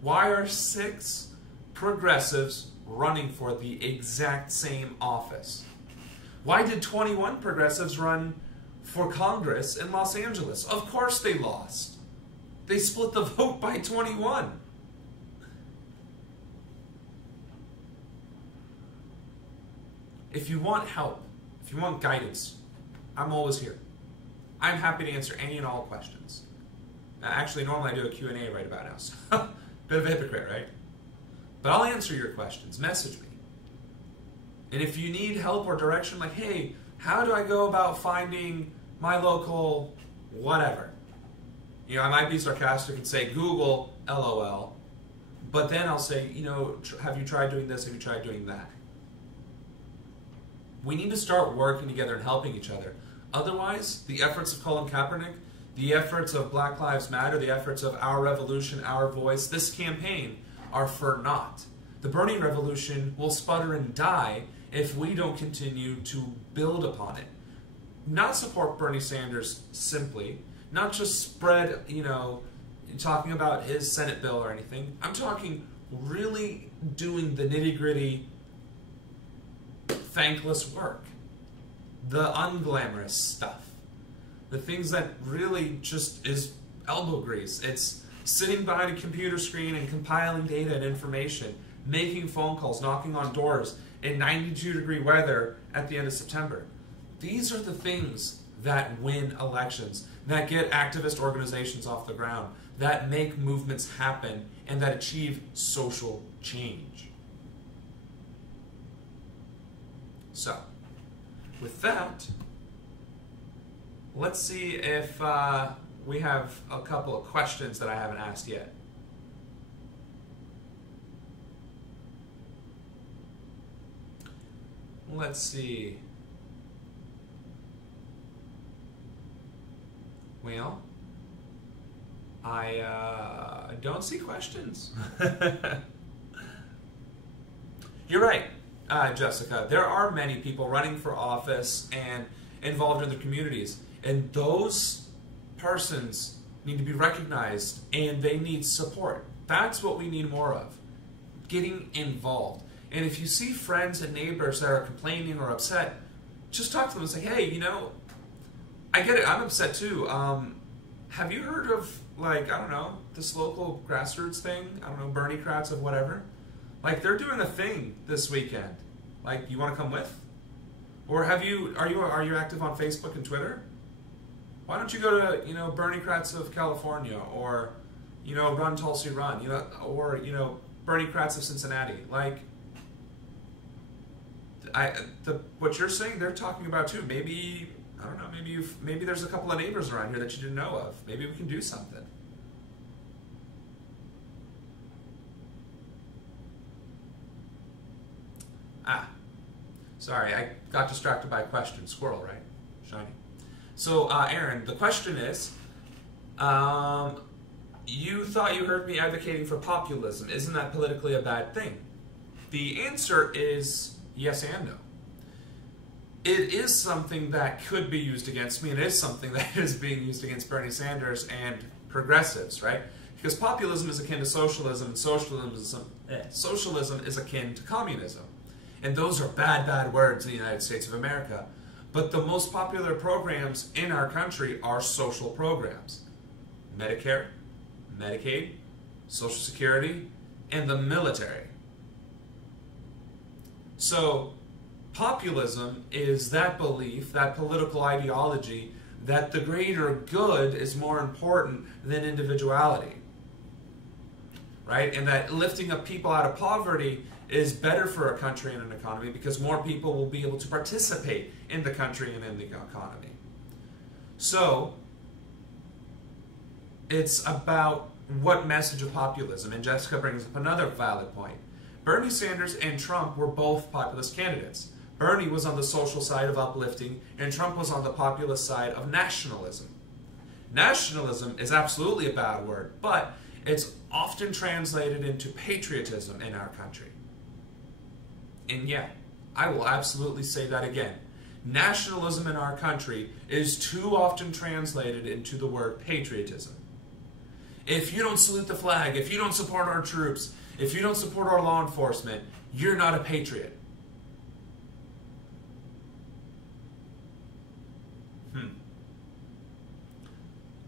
Why are 6 progressives running for the exact same office? Why did 21 progressives run for Congress in Los Angeles? Of course they lost. They split the vote by 21. If you want help, if you want guidance, I'm always here. I'm happy to answer any and all questions. Actually, normally I do a Q&A right about now, so bit of a hypocrite, right? But I'll answer your questions. Message me. And if you need help or direction, like, hey, how do I go about finding my local whatever? You know, I might be sarcastic and say, Google, LOL. But then I'll say, you know, have you tried doing this? Have you tried doing that? We need to start working together and helping each other. Otherwise, the efforts of Colin Kaepernick, the efforts of Black Lives Matter, the efforts of Our Revolution, Our Voice, this campaign are for naught. The Bernie revolution will sputter and die if we don't continue to build upon it. Not support Bernie Sanders simply, not just spread, you know, talking about his Senate bill or anything. I'm talking really doing the nitty-gritty, thankless work, the unglamorous stuff, the things that really just is elbow grease. It's sitting behind a computer screen and compiling data and information, making phone calls, knocking on doors in 92-degree weather at the end of September. These are the things that win elections, that get activist organizations off the ground, that make movements happen, and that achieve social change. So, with that, let's see if we have a couple of questions that I haven't asked yet. Let's see. Well, I don't see questions. You're right, Jessica. There are many people running for office and involved in their communities, and those persons need to be recognized and they need support. That's what we need more of, getting involved. And if you see friends and neighbors that are complaining or upset, just talk to them and say, hey, you know, I get it, I'm upset too. Have you heard of, like, I don't know, this local grassroots thing? I don't know, Bernie Kratz of whatever? Like, they're doing a thing this weekend. Like, you want to come with? Or are you active on Facebook and Twitter? Why don't you go to, you know, Bernie Kratz of California, or, you know, Run Tulsi Run, you know, or, you know, Bernie Kratz of Cincinnati. Like, what you're saying, they're talking about too. Maybe, I don't know, maybe there's a couple of neighbors around here that you didn't know of. Maybe we can do something. Sorry, I got distracted by a question. Squirrel, right? Shiny. So, Aaron, the question is, you thought you heard me advocating for populism. Isn't that politically a bad thing? The answer is yes and no. it is something that could be used against me, and it is something that is being used against Bernie Sanders and progressives, right? Because populism is akin to socialism, and socialism is akin to communism. And those are bad, bad words in the United States of America. But the most popular programs in our country are social programs. Medicare, Medicaid, Social Security, and the military. So, populism is that belief, that political ideology, that the greater good is more important than individuality. Right? And that lifting up people out of poverty is better for a country and an economy because more people will be able to participate in the country and in the economy. So, it's about what message of populism. And Jessica brings up another valid point. Bernie Sanders and Trump were both populist candidates. Bernie was on the social side of uplifting, and Trump was on the populist side of nationalism. Nationalism is absolutely a bad word, but it's often translated into patriotism in our country. And yeah, I will absolutely say that again. Nationalism in our country is too often translated into the word patriotism. If you don't salute the flag, if you don't support our troops, if you don't support our law enforcement, you're not a patriot.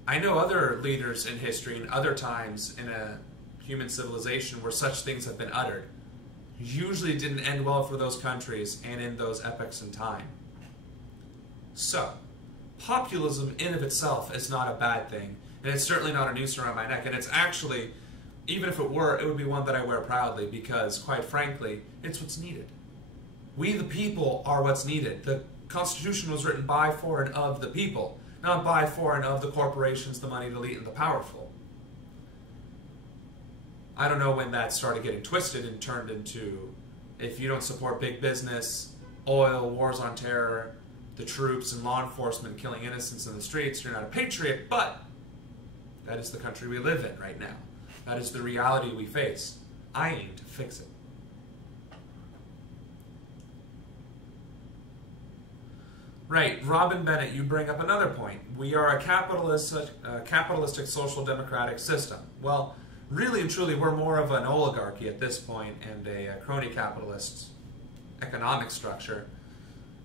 I know other leaders in history and other times in a human civilization where such things have been uttered. Usually it didn't end well for those countries and in those epochs in time. So, populism in of itself is not a bad thing, and it's certainly not a noose around my neck, and it's actually, even if it were, it would be one that I wear proudly because, quite frankly, it's what's needed. We the people are what's needed. The Constitution was written by, for, and of the people, not by, for, and of the corporations, the moneyed elite, and the powerful. I don't know when that started getting twisted and turned into, if you don't support big business, oil, wars on terror, the troops and law enforcement killing innocents in the streets, you're not a patriot, but that is the country we live in right now. That is the reality we face. I aim to fix it. Right, Robin Bennett, you bring up another point. We are a capitalistic social democratic system. Well, really and truly, we're more of an oligarchy at this point and a crony capitalist economic structure.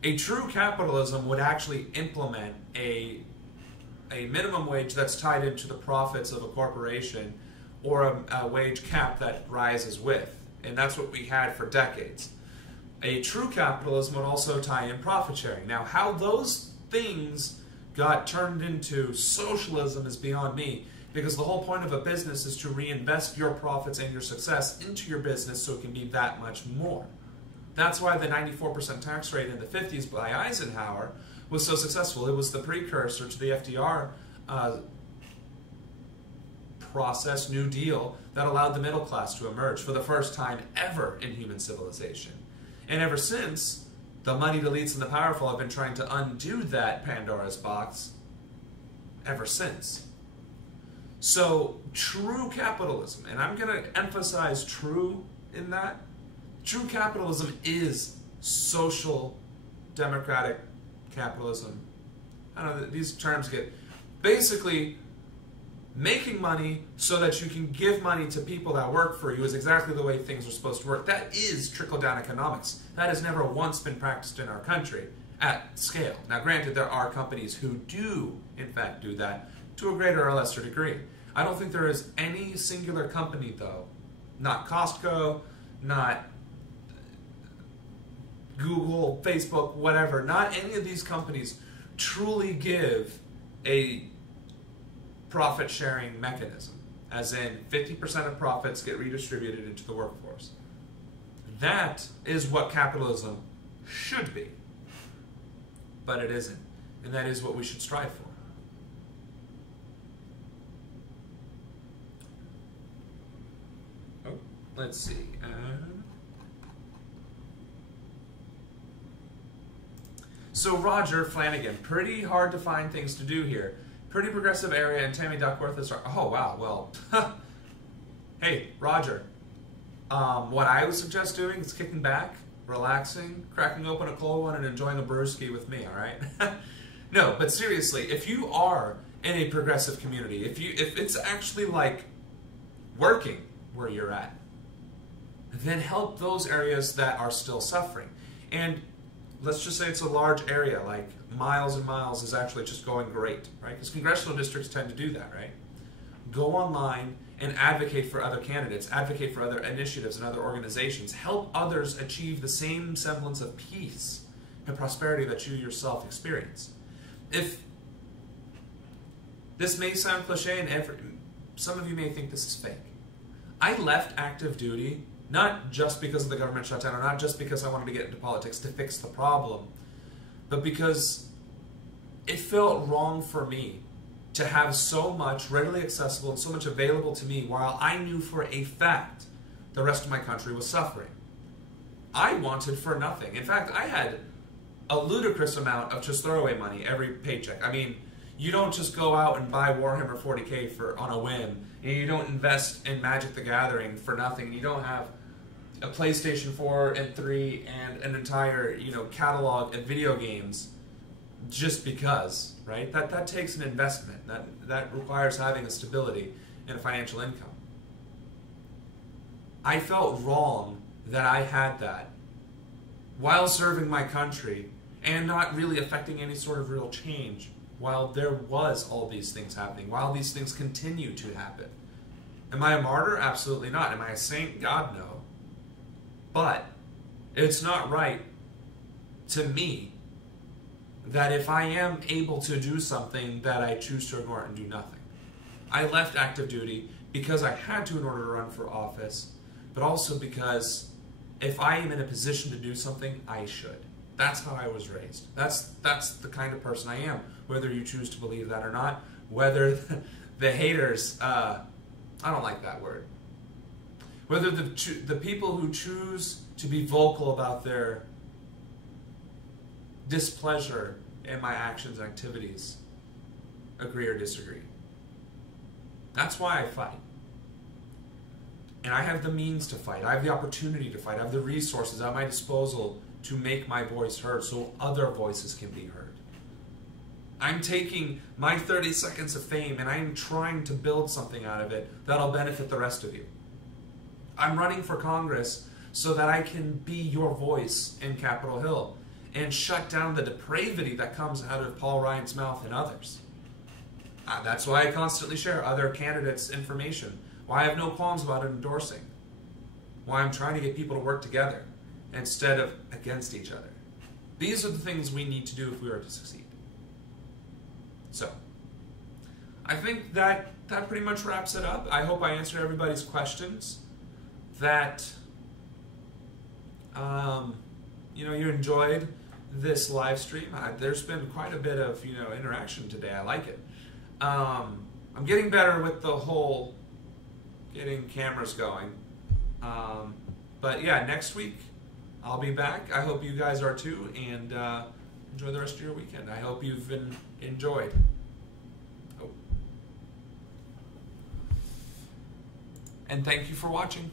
A true capitalism would actually implement a minimum wage that's tied into the profits of a corporation or a wage cap that rises with. And that's what we had for decades. A true capitalism would also tie in profit sharing. Now, how those things got turned into socialism is beyond me, because the whole point of a business is to reinvest your profits and your success into your business so it can be that much more. That's why the 94% tax rate in the 50s by Eisenhower was so successful. It was the precursor to the FDR process, New Deal, that allowed the middle class to emerge for the first time ever in human civilization. And ever since, the moneyed elites and the powerful have been trying to undo that Pandora's box ever since. So, true capitalism, and I'm going to emphasize true in that, true capitalism is social democratic capitalism. I don't know, these terms get basically making money so that you can give money to people that work for you is exactly the way things are supposed to work. That is trickle-down economics. That has never once been practiced in our country at scale. Now, granted, there are companies who do, in fact, do that to a greater or lesser degree. I don't think there is any singular company, though, not Costco, not Google, Facebook, whatever, not any of these companies truly give a profit-sharing mechanism, as in 50% of profits get redistributed into the workforce. That is what capitalism should be, but it isn't, and that is what we should strive for. Oh, let's see. So Roger Flanagan, pretty hard to find things to do here. Pretty progressive area, and Tammy Duckworth is... Oh, wow, well... hey, Roger. What I would suggest doing is kicking back, relaxing, cracking open a cold one, and enjoying a brewski with me, all right? No, but seriously, if you are in a progressive community, if it's actually like working where you're at, then help those areas that are still suffering. And let's just say it's a large area, like miles and miles is actually just going great, right? Because congressional districts tend to do that, right? Go online and advocate for other candidates, advocate for other initiatives and other organizations. Help others achieve the same semblance of peace and prosperity that you yourself experience. If this may sound cliche, and some of you may think this is fake. I left active duty not just because of the government shutdown, or not just because I wanted to get into politics to fix the problem, but because it felt wrong for me to have so much readily accessible and so much available to me while I knew for a fact the rest of my country was suffering. I wanted for nothing. In fact, I had a ludicrous amount of just throwaway money every paycheck. I mean, you don't just go out and buy Warhammer 40K on a whim, and you don't invest in Magic the Gathering for nothing, and you don't have a PlayStation 4 and 3 and an entire, catalog of video games just because, right? That takes an investment. That requires having a stability and a financial income. I felt wrong that I had that while serving my country and not really affecting any sort of real change while there was all these things happening, while these things continue to happen. Am I a martyr? Absolutely not. Am I a saint? God, no. But it's not right to me that if I am able to do something that I choose to ignore and do nothing. I left active duty because I had to in order to run for office, but also because if I am in a position to do something, I should. That's how I was raised. That's the kind of person I am, whether you choose to believe that or not, whether the haters, I don't like that word, whether the people who choose to be vocal about their displeasure in my actions and activities agree or disagree. That's why I fight. And I have the means to fight. I have the opportunity to fight. I have the resources at my disposal to make my voice heard so other voices can be heard. I'm taking my 30 seconds of fame and I'm trying to build something out of it that'll benefit the rest of you. I'm running for Congress so that I can be your voice in Capitol Hill and shut down the depravity that comes out of Paul Ryan's mouth and others. That's why I constantly share other candidates' information. Why I have no qualms about endorsing. Why I'm trying to get people to work together instead of against each other. These are the things we need to do if we are to succeed. So, I think that pretty much wraps it up. I hope I answered everybody's questions. That you enjoyed this live stream. There's been quite a bit of interaction today. I like it. I'm getting better with the whole getting cameras going. But yeah, next week I'll be back. I hope you guys are too, and enjoy the rest of your weekend. I hope you've enjoyed. Oh. And thank you for watching.